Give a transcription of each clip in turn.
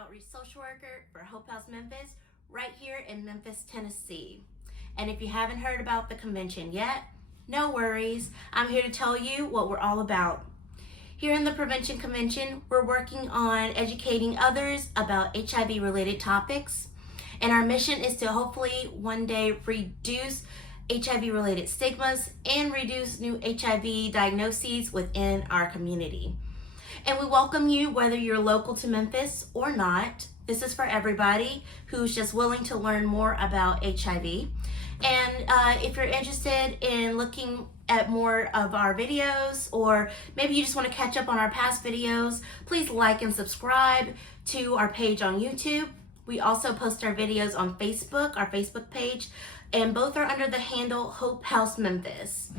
Outreach Social Worker for Hope House Memphis, right here in Memphis, Tennessee. And if you haven't heard about the convention yet, no worries. I'm here to tell you what we're all about. Here in the Prevention Convention, we're working on educating others about HIV-related topics. And our mission is to hopefully one day reduce HIV-related stigmas and reduce new HIV diagnoses within our community. And we welcome you whether you're local to Memphis or not. This is for everybody who's just willing to learn more about HIV. And if you're interested in looking at more of our videos, or maybe you just want to catch up on our past videos, please like and subscribe to our page on YouTube. We also post our videos on Facebook, our Facebook page, and both are under the handle Hope House Memphis.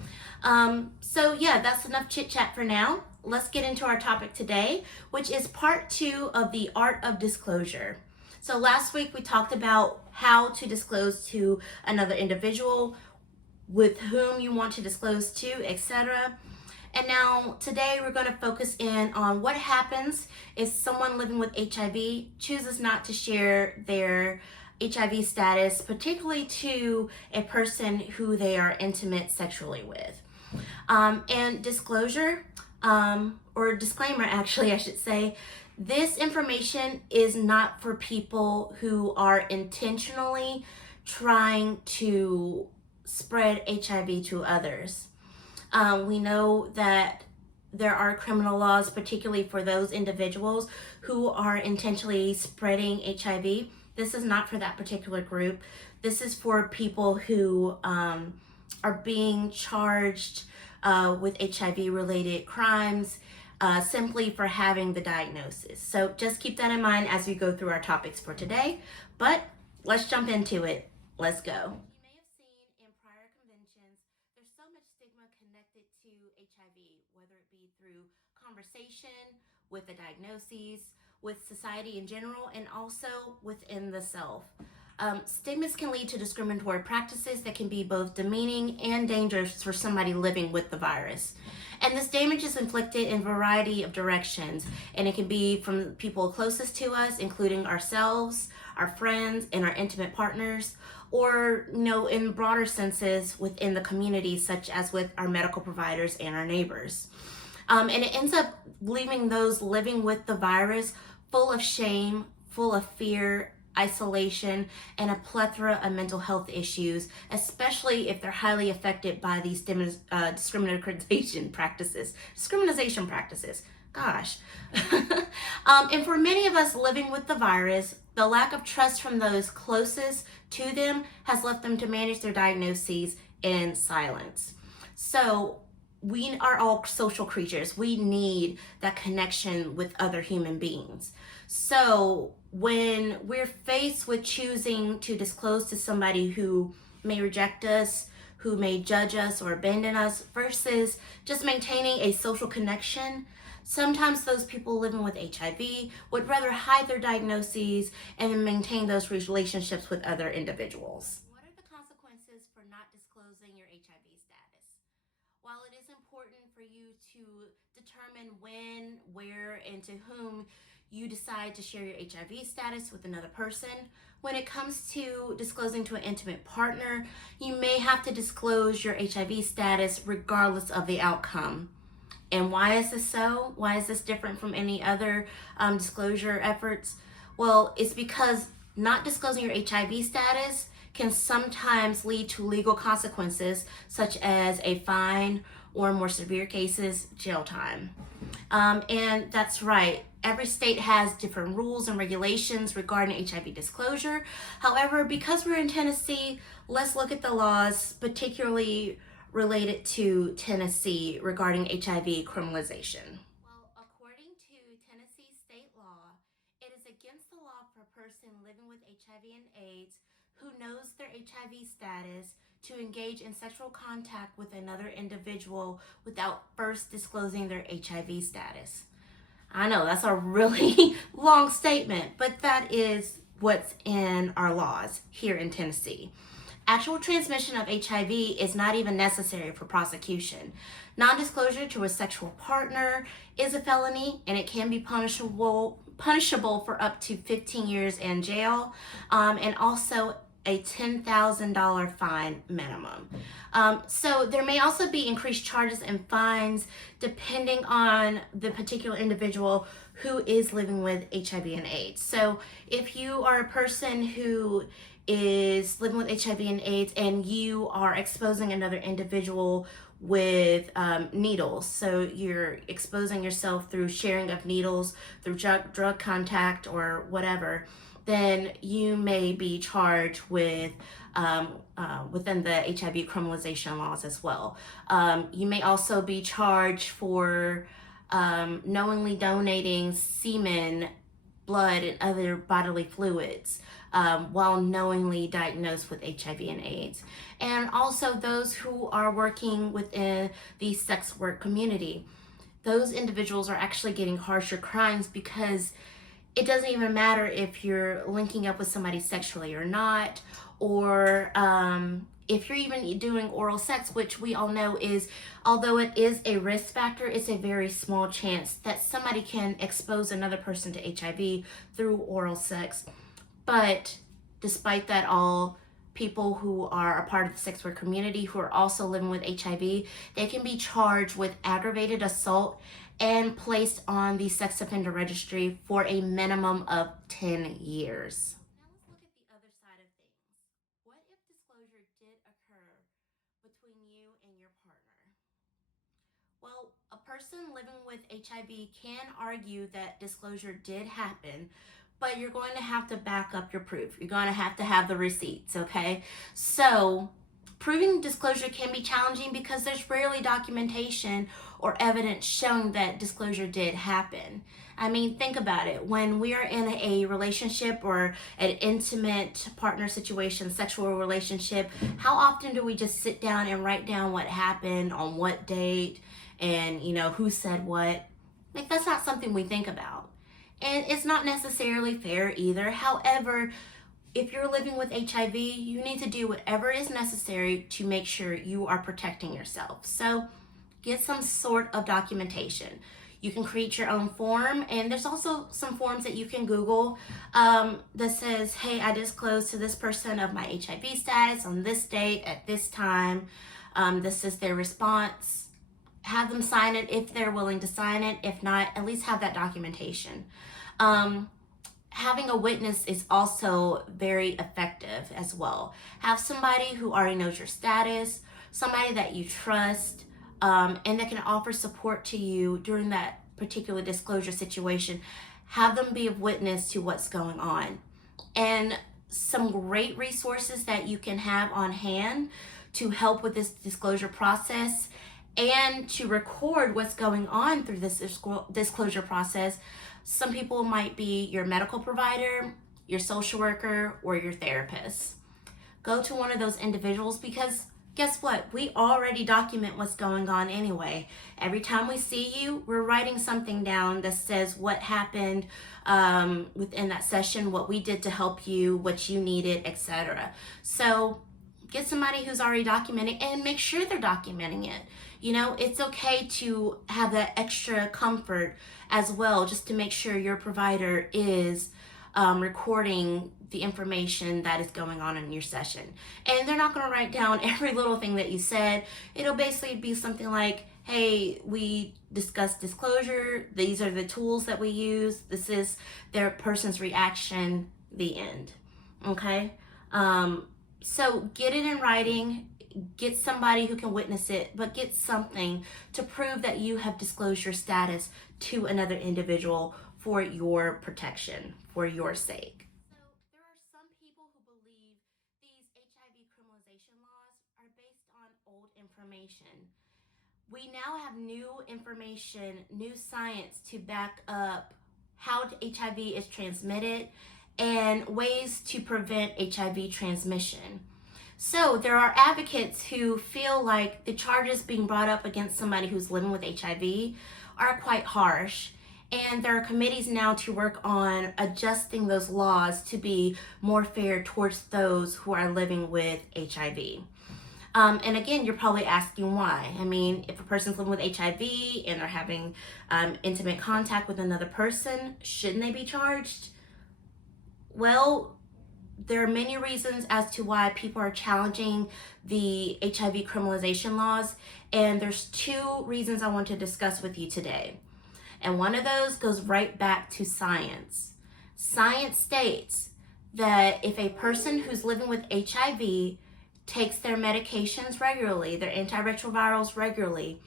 So yeah, that's enough chit chat for now. Let's get into our topic today, which is part 2 of the art of disclosure. So last week we talked about how to disclose to another individual, with whom you want to disclose to, etc. And now today we're going to focus in on what happens if someone living with HIV chooses not to share their HIV status, particularly to a person who they are intimate sexually with. And disclosure, or disclaimer actually I should say, this information is not for people who are intentionally trying to spread HIV to others. We know that there are criminal laws, particularly for those individuals who are intentionally spreading HIV. This is not for that particular group. This is for people who are being charged with HIV-related crimes simply for having the diagnosis. So just keep that in mind as we go through our topics for today. But let's jump into it. Let's go. You may have seen in prior conventions, there's so much stigma connected to HIV, whether it be through conversation, with the diagnoses, with society in general, and also within the self. Stigmas can lead to discriminatory practices that can be both demeaning and dangerous for somebody living with the virus. And this damage is inflicted in a variety of directions, and it can be from people closest to us, including ourselves, our friends, and our intimate partners, or in broader senses within the community, such as with our medical providers and our neighbors. And it ends up leaving those living with the virus full of shame, full of fear, isolation, and a plethora of mental health issues, especially if they're highly affected by these discriminalization practices. Gosh. And for many of us living with the virus, the lack of trust from those closest to them has left them to manage their diagnoses in silence. So we are all social creatures. We need that connection with other human beings. So when we're faced with choosing to disclose to somebody who may reject us, who may judge us or abandon us, versus just maintaining a social connection, sometimes those people living with HIV would rather hide their diagnoses and maintain those relationships with other individuals. What are the consequences for not disclosing your HIV status? While it is important for you to determine when, where, and to whom you decide to share your HIV status with another person, when it comes to disclosing to an intimate partner, you may have to disclose your HIV status regardless of the outcome. And why is this so? Why is this different from any other disclosure efforts? Well, it's because not disclosing your HIV status can sometimes lead to legal consequences, such as a fine, or in more severe cases, jail time. And that's right. Every state has different rules and regulations regarding HIV disclosure. However, because we're in Tennessee, let's look at the laws, particularly related to Tennessee regarding HIV criminalization. Well, according to Tennessee state law, it is against the law for a person living with HIV and AIDS who knows their HIV status to engage in sexual contact with another individual without first disclosing their HIV status. I know that's a really long statement, but that is what's in our laws here in Tennessee. Actual transmission of HIV is not even necessary for prosecution. Non-disclosure to a sexual partner is a felony, and it can be punishable punishable for up to 15 years in jail, and also a $10,000 fine minimum. So there may also be increased charges and fines depending on the particular individual who is living with HIV and AIDS. So if you are a person who is living with HIV and AIDS and you are exposing another individual with needles, so you're exposing yourself through sharing of needles, through drug contact or whatever, then you may be charged with within the HIV criminalization laws as well. You may also be charged for knowingly donating semen, blood, and other bodily fluids while knowingly diagnosed with HIV and AIDS. And also those who are working within the sex work community. Those individuals are actually getting harsher crimes because it doesn't even matter if you're linking up with somebody sexually or not, or if you're even doing oral sex, which we all know is, although it is a risk factor, it's a very small chance that somebody can expose another person to HIV through oral sex. But despite that all, people who are a part of the sex work community who are also living with HIV, they can be charged with aggravated assault and placed on the sex offender registry for a minimum of 10 years. Now let's look at the other side of things. What if disclosure did occur between you and your partner? Well, a person living with HIV can argue that disclosure did happen, but you're going to have to back up your proof. You're going to have the receipts, okay? So proving disclosure can be challenging because there's rarely documentation or evidence showing that disclosure did happen. I mean, think about it. When we are in a relationship or an intimate partner situation, sexual relationship, how often do we just sit down and write down what happened on what date and, who said what? Like, that's not something we think about. And it's not necessarily fair either. However, if you're living with HIV, you need to do whatever is necessary to make sure you are protecting yourself. So get some sort of documentation. You can create your own form, and there's also some forms that you can Google that says, hey, I disclosed to this person of my HIV status on this date at this time. This is their response. Have them sign it if they're willing to sign it. If not, at least have that documentation. Having a witness is also very effective as well. Have somebody who already knows your status, somebody that you trust, and that can offer support to you during that particular disclosure situation. Have them be a witness to what's going on. And some great resources that you can have on hand to help with this disclosure process and to record what's going on through this disclosure process. Some people might be your medical provider, your social worker, or your therapist. Go to one of those individuals because guess what? We already document what's going on anyway. Every time we see you, we're writing something down that says what happened within that session, what we did to help you, what you needed, etc. So get somebody who's already documenting and make sure they're documenting it. It's okay to have that extra comfort as well, just to make sure your provider is recording the information that is going on in your session. And they're not going to write down every little thing that you said. It'll basically be something like, hey, we discussed disclosure. These are the tools that we use. This is their person's reaction, the end. Okay? So get it in writing. Get somebody who can witness it, but get something to prove that you have disclosed your status to another individual for your protection, for your sake. So there are some people who believe these HIV criminalization laws are based on old information. We now have new information, new science to back up how HIV is transmitted and ways to prevent HIV transmission. So there are advocates who feel like the charges being brought up against somebody who's living with HIV are quite harsh. And there are committees now to work on adjusting those laws to be more fair towards those who are living with HIV. And again, you're probably asking why. I mean, if a person's living with HIV and they're having intimate contact with another person, shouldn't they be charged? Well, there are many reasons as to why people are challenging the HIV criminalization laws, and there's two reasons I want to discuss with you today. And one of those goes right back to science. Science states that if a person who's living with HIV takes their medications regularly, their antiretrovirals regularly,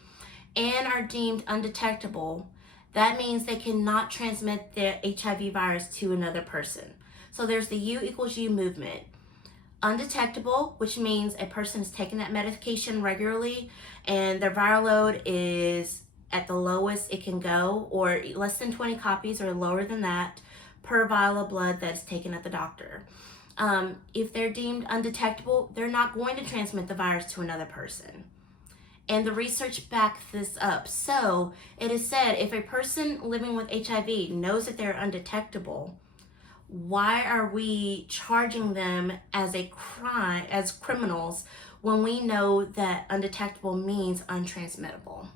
and are deemed undetectable, that means they cannot transmit the HIV virus to another person. So there's the U equals U movement. Undetectable, which means a person is taking that medication regularly and their viral load is at the lowest it can go, or less than 20 copies or lower than that per vial of blood that's taken at the doctor. If they're deemed undetectable, they're not going to transmit the virus to another person. And the research backs this up. So it is said if a person living with HIV knows that they're undetectable, why are we charging them as a crime, as criminals, when we know that undetectable means untransmittable?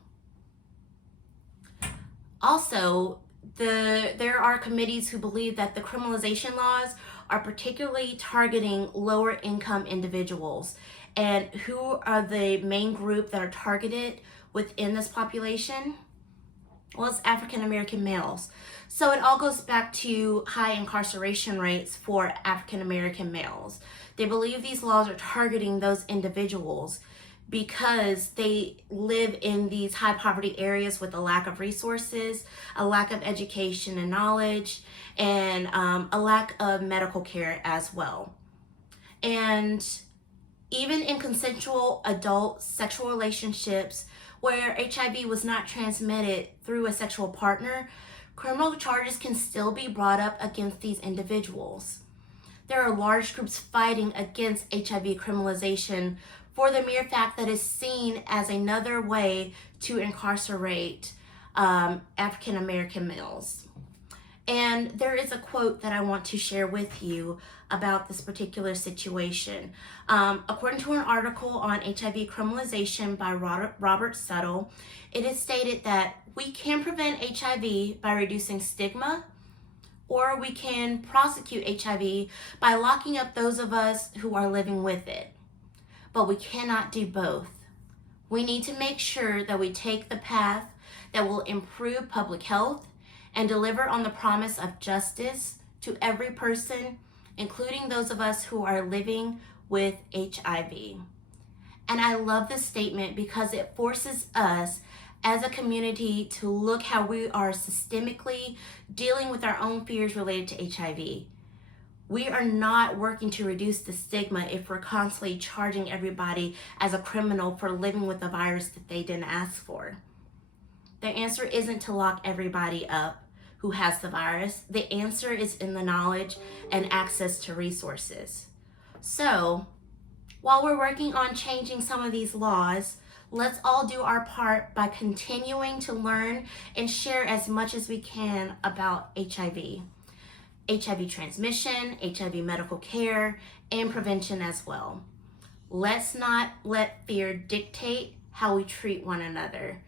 Also, there are committees who believe that the criminalization laws are particularly targeting lower income individuals. And who are the main group that are targeted within this population? Well, it's African American males. So it all goes back to high incarceration rates for African American males. They believe these laws are targeting those individuals because they live in these high poverty areas with a lack of resources, a lack of education and knowledge, and a lack of medical care as well. And even in consensual adult sexual relationships where HIV was not transmitted through a sexual partner, criminal charges can still be brought up against these individuals. There are large groups fighting against HIV criminalization for the mere fact that it's seen as another way to incarcerate African American males. And there is a quote that I want to share with you about this particular situation. According to an article on HIV criminalization by Robert Suttle, it is stated that we can prevent HIV by reducing stigma, or we can prosecute HIV by locking up those of us who are living with it. But we cannot do both. We need to make sure that we take the path that will improve public health and deliver on the promise of justice to every person, including those of us who are living with HIV. And I love this statement because it forces us as a community to look how we are systemically dealing with our own fears related to HIV. We are not working to reduce the stigma if we're constantly charging everybody as a criminal for living with a virus that they didn't ask for. The answer isn't to lock everybody up who has the virus. The answer is in the knowledge and access to resources. So, while we're working on changing some of these laws, let's all do our part by continuing to learn and share as much as we can about HIV. HIV transmission, HIV medical care, and prevention as well. Let's not let fear dictate how we treat one another.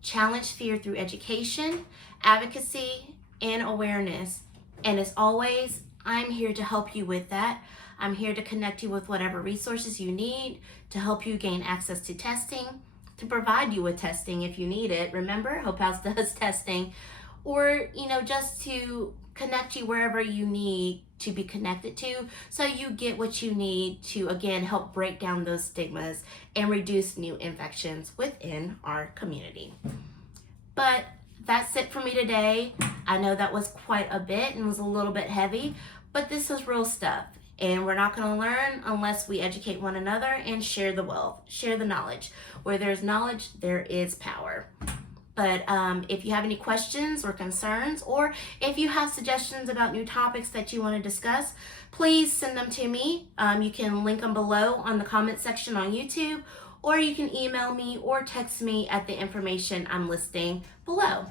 Challenge fear through education, advocacy, and awareness. And as always, I'm here to help you with that. I'm here to connect you with whatever resources you need to help you gain access to testing, to provide you with testing if you need it. Remember, Hope House does testing. Or, just to connect you wherever you need to be connected to, so you get what you need to, again, help break down those stigmas and reduce new infections within our community. But that's it for me today. I know that was quite a bit and was a little bit heavy, but this is real stuff. And we're not going to learn unless we educate one another and share the wealth, share the knowledge. Where there's knowledge, there is power. But if you have any questions or concerns, or if you have suggestions about new topics that you want to discuss, please send them to me. You can link them below on the comment section on YouTube, or you can email me or text me at the information I'm listing below.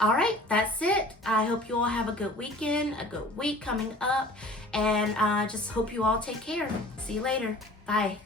All right, that's it. I hope you all have a good weekend, a good week coming up, and just hope you all take care. See you later. Bye.